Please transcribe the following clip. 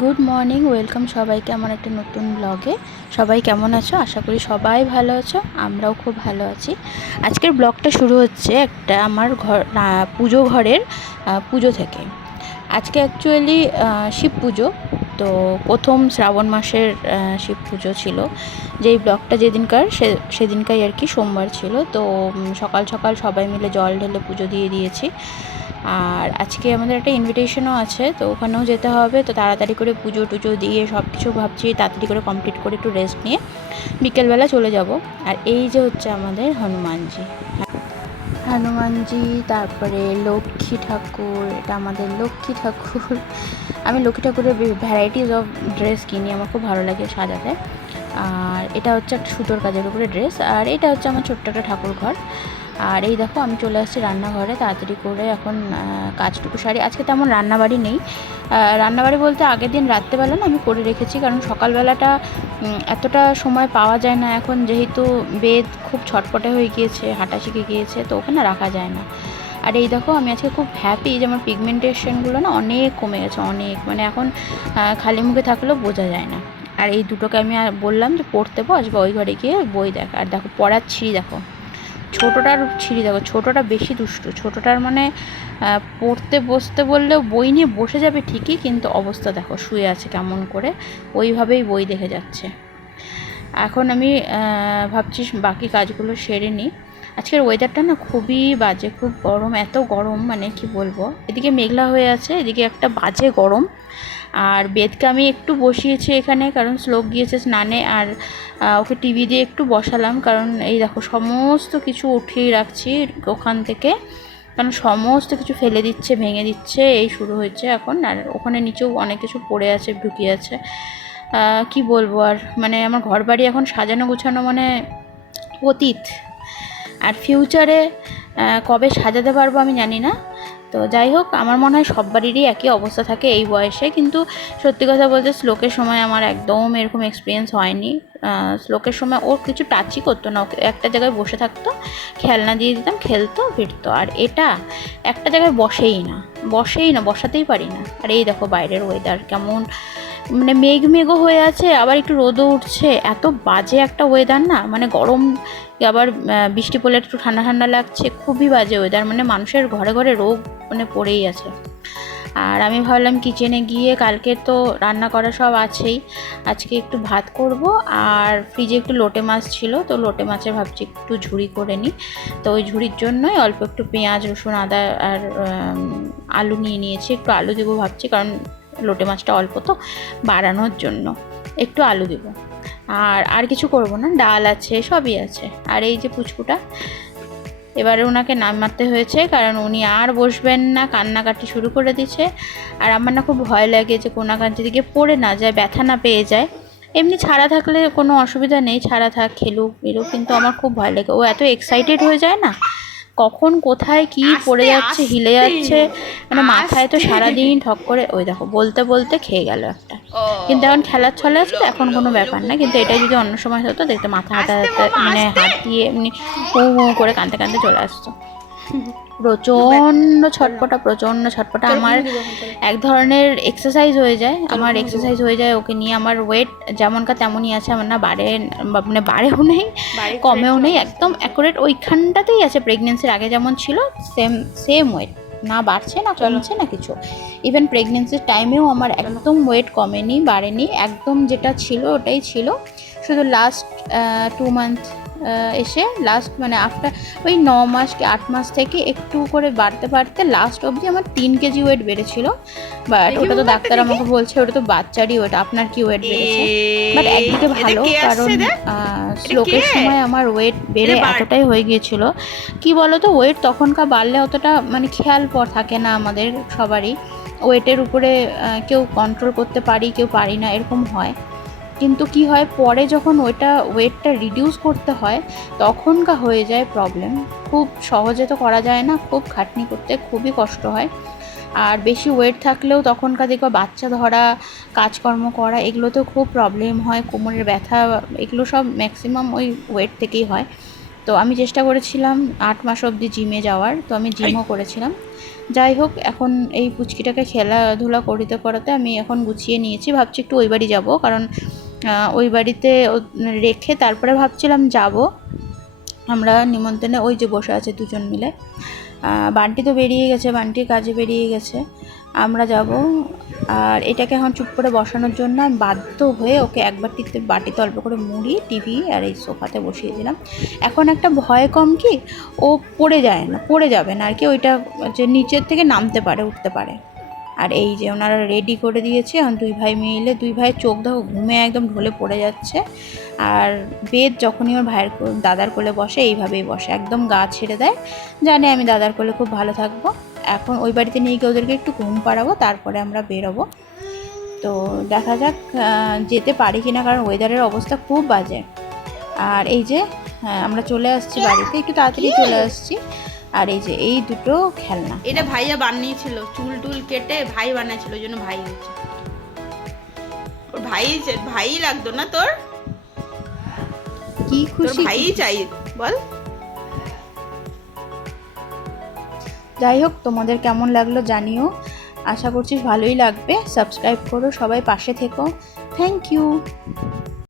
Good morning, welcome সবাইকে আমার একটা নতুন ব্লগে। সবাই কেমন আছো? আশা করি সবাই ভালো আছো, আমরাও খুব ভালো আছি। আজকের ব্লগটা শুরু হচ্ছে একটা আমার পুজো ঘরের পুজো থেকে। আজকে অ্যাকচুয়ালি শিব পুজো, তো প্রথম শ্রাবণ মাসের শিব পুজো ছিল। যেই ব্লগটা যেদিনকার সেদিনকাই আর কি, সোমবার ছিল। তো সকাল সকাল সবাই মিলে জল ঢেলে পুজো দিয়ে দিয়েছি। আর আজকে আমাদের একটা ইনভিটেশনও আছে, তো ওখানেও যেতে হবে। তো তাড়াতাড়ি করে পুজো টুজো দিয়ে সব কিছু ভাবছি তাড়াতাড়ি করে কমপ্লিট করে একটু রেস্ট নিয়ে বিকেলবেলা চলে যাব। আর এই যে হচ্ছে আমাদের হনুমানজি, তারপরে লক্ষ্মী ঠাকুর। এটা আমাদের লক্ষ্মী ঠাকুর। আমি লক্ষ্মী ঠাকুরের ভ্যারাইটিস অফ ড্রেস কিনি, আমার খুব ভালো লাগে সাজাতে। আর এটা হচ্ছে একটা সুতোর কাজের উপরে ড্রেস। আর এটা হচ্ছে আমার ছোট্ট একটা ঠাকুর ঘর। আর এই দেখো আমি চলে আসছি রান্নাঘরে তাড়াতাড়ি করে, এখন কাজটুকু সারি। আজকে তেমন রান্নাবাড়ি নেই। রান্নাবাড়ি বলতে আগের দিন রাত্রেবেলা না আমি করে রেখেছি, কারণ সকালবেলাটা এতটা সময় পাওয়া যায় না এখন, যেহেতু বেদ খুব ছটপটে হয়ে গিয়েছে, হাঁটা শিখে গিয়েছে, তো ওখানে রাখা যায় না। আর এই দেখো আমি আজকে খুব হ্যাপি যে আমার পিগমেন্টেশনগুলো না অনেক কমে গেছে, অনেক, মানে এখন খালি মুখে থাকলেও বোঝা যায় না। আর এই দুটোকে আমি আর বললাম যে পড়তে বস বা ওই ঘরে গিয়ে বই দেখ। আর দেখো পড়ার ছিঁড়ি দেখো, ছোটোটার ছিঁড়ি দেখো, ছোটোটা বেশি দুষ্টু। ছোটোটার মানে পড়তে বসতে বললেও বই নিয়ে বসে যাবে ঠিকই, কিন্তু অবস্থা দেখো শুয়ে আছে কেমন করে, ওইভাবেই বই দেখে যাচ্ছে। এখন আমি ভাবছি বাকি কাজগুলো সেরে নিই। আজকের ওয়েদারটা না খুবই বাজে, খুব গরম, এত গরম মানে কি বলবো। এদিকে মেঘলা হয়ে আছে, এদিকে একটা বাজে গরম। আর বেদকে আমি একটু বসিয়েছি এখানে, কারণ শ্লোক গিয়েছে স্নানে। আর ওকে টিভি দিয়ে একটু বসালাম, কারণ এই দেখো সমস্ত কিছু উঠিয়ে রাখছি ওখান থেকে, কারণ সমস্ত কিছু ফেলে দিচ্ছে, ভেঙে দিচ্ছে, এই শুরু হয়েছে এখন। আর ওখানে নিচেও অনেক কিছু পড়ে আছে, ঢুকিয়ে আছে। কি বলবো আর, মানে আমার ঘর বাড়ি এখন সাজানো গুছানো মানে অতীত। আর ফিউচারে কবে সাজাতে পারবো আমি জানি না। তো যাই হোক, আমার মনে হয় সব বাড়িরই একই অবস্থা থাকে এই বয়সে। কিন্তু সত্যি কথা বলতে শ্লোকের সময় আমার একদম এরকম এক্সপিরিয়েন্স হয়নি। শ্লোকের সময় ওর কিছু টাচই করতো না, ওকে একটা জায়গায় বসে থাকতো, খেলনা দিয়ে দিতাম, খেলতো ফিরতো। আর এটা একটা জায়গায় বসেই না, বসাতেই পারি না। আর এই দেখো বাইরের ওয়েদার কেমন, মানে মেঘও হয়ে আছে, আবার একটু রোদও উঠছে, এত বাজে একটা ওয়েদার না, মানে গরম আবার বৃষ্টি পড়লে একটু ঠান্ডা ঠান্ডা লাগছে, খুবই বাজে ওয়েদার, মানে মানুষের ঘরে ঘরে রোগ মানে পড়েই আছে। আর আমি ভাবলাম কিচেনে গিয়ে, কালকে তো রান্না করা সব আছেই, আজকে একটু ভাত করব। আর ফ্রিজে একটু লোটে মাছ ছিল, তো লোটে মাছের ভাবছি একটু ঝুড়ি করে নিই। তো ওই ঝুড়ির জন্যই অল্প একটু পেঁয়াজ রসুন আদা আর আলু নিয়ে নিয়েছি, একটু আলু দেবো ভাবছি, কারণ লোটে মাছটা অল্প তো, বাড়ানোর জন্য একটু আলু দেবো। আর কিছু করব না, ডাল আছে, সবই আছে। আর এই যে পুচকুটা, এবারে ওনাকে নামাতে হয়েছে, কারণ উনি আর বসবেন না, কান্নাকাটি শুরু করে দিচ্ছে। আর আমার না খুব ভয় লাগে যে কোনাকান্তি দিকে পড়ে না যায়, ব্যথা না পেয়ে যায়। এমনি ছাড়া থাকলে কোনো অসুবিধা নেই, ছাড়া থাক, খেলুক বেরুক, কিন্তু আমার খুব ভয় লাগে, ও এত এক্সাইটেড হয়ে যায় না, কখন কোথায় কি পড়ে যাচ্ছে, হিলে যাচ্ছে, মানে মাথায় তো সারাদিন ঠক করে। ওই দেখো বলতে বলতে খেয়ে গেল একটা। কিন্তু এখন খেলার ছলে আছে তো এখন কোনো ব্যাপার না, কিন্তু এটা যদি অন্য সময় হতো দেখতে মাথা হাতাতে, মানে হাত দিয়ে এমনি হু হু করে কাঁদতে কাঁদতে চলে আসতো। প্রচণ্ড ছটপটা। আমার এক ধরনের এক্সারসাইজ হয়ে যায়, ওকে নিয়ে। আমার ওয়েট যেমনকার তেমনই আছে, আমার না মানে বাড়েও নেই কমেও নেই, একদম অ্যাকুরেট ওইখানটাতেই আছে। প্রেগনেন্সির আগে যেমন ছিল সেম ওয়েট, না বাড়ছে না কমছে না কিছু। ইভেন প্রেগনেন্সির টাইমেও আমার একদম ওয়েট কমেনি, বাড়েনি, একদম যেটা ছিল ওটাই ছিল। শুধু লাস্ট 2 মান্থ এসে, লাস্ট মানে আফটার ওই 9 মাস কি 8 মাস থেকে একটু করে বাড়তে লাস্ট অবধি আমার 3 কেজি ওয়েট বেড়েছিল। বাট ওটা তো ডাক্তার আমাকে বলছে ওটা তো বাচ্চারই ওয়েট, আপনার কি ওয়েট বেড়েছে। বাট একদিকে ভালো, কারণ শ্লোকের সময় আমার ওয়েট বেড়ে এতটাই হয়ে গিয়েছিল। কি বলতো, ওয়েট তখনকার বাড়লে অতটা মানে খেয়াল থাকে না আমাদের সবারই। ওয়েটের উপরে কেউ কন্ট্রোল করতে পারি, কেউ পারি না, এরকম হয়। কিন্তু কি হয়, পরে যখন ওয়েটটা রিডিউস করতে হয় তখনকার হয়ে যায় প্রবলেম। খুব সহজে তো করা যায় না, খুব খাটনি করতে খুবই কষ্ট হয়। আর বেশি ওয়েট থাকলেও তখনকার দেখো বাচ্চা ধরা, কাজকর্ম করা, এগুলোতেও খুব প্রবলেম হয়, কোমরের ব্যথা, এগুলো সব ম্যাক্সিমাম ওই ওয়েট থেকেই হয়। তো তো আমি চেষ্টা করেছিলাম 8 মাস অবধি জিমে যাওয়ার, তো আমি জিমও করেছিলাম। যাই হোক, এখন এই পুচকিটাকে খেলাধুলা করিতে করাতে আমি এখন গুছিয়ে নিয়েছি, ভাবছি একটু ওই বাড়ি যাবো, কারণ ওই বাড়িতে রেখে তারপরে ভাবছিলাম যাব আমরা নিমন্ত্রণে। ওই যে বসে আছে দুজন মিলে, বান্টি তো বেরিয়ে গেছে, বান্টির কাজে বেরিয়ে গেছে, আমরা যাব। আর এটাকে এখন চুপ করে বসানোর জন্য আমি বাধ্য হয়ে ওকে একবার বাটিতে অল্প করে মুড়ি, টিভি আর এই সোফাতে বসিয়ে দিলাম। এখন একটা ভয় কম কি, ও পড়ে যাবে না আর কি, ওইটা যে নিচের থেকে নামতে পারে, উঠতে পারে। আর এই যে ওনারা রেডি করে দিয়েছে, এখন দুই ভাই মিলে, দুই ভাইয়ের চোখ দেখো ঘুমে একদম ঢলে পড়ে যাচ্ছে। আর বেদ যখনই ওর ভাইয়ের দাদার কোলে বসে এইভাবেই বসে, একদম গা ছেড়ে দেয়, জানে আমি দাদার কোলে খুব ভালো থাকবো। এখন ওই বাড়িতে নিয়ে গিয়ে ওদেরকে একটু ঘুম পাড়াবো, তারপরে আমরা বেরোবো। তো দেখা যাক যেতে পারি কিনা, কারণ ওয়েদারের অবস্থা খুব বাজে। আর এই যে আমরা চলে আসছি বাড়িতে, একটু তাড়াতাড়ি চলে আসছি। আর এই যে এই দুটো খেলনা, এটা ভাইয়া বানিয়েছিল, চুল টুল কেটে ভাই বানিয়েছিল, ওই জন্য ভাই হয়েছে। ওর ভাই লাগতো না তোর? কি খুশি, ভাই চাই বল। যাই হোক, তোমাদের কেমন লাগলো জানিও, আশা করছি ভালোই লাগবে। সাবস্ক্রাইব করো, সবাই পাশে থেকো। Thank you.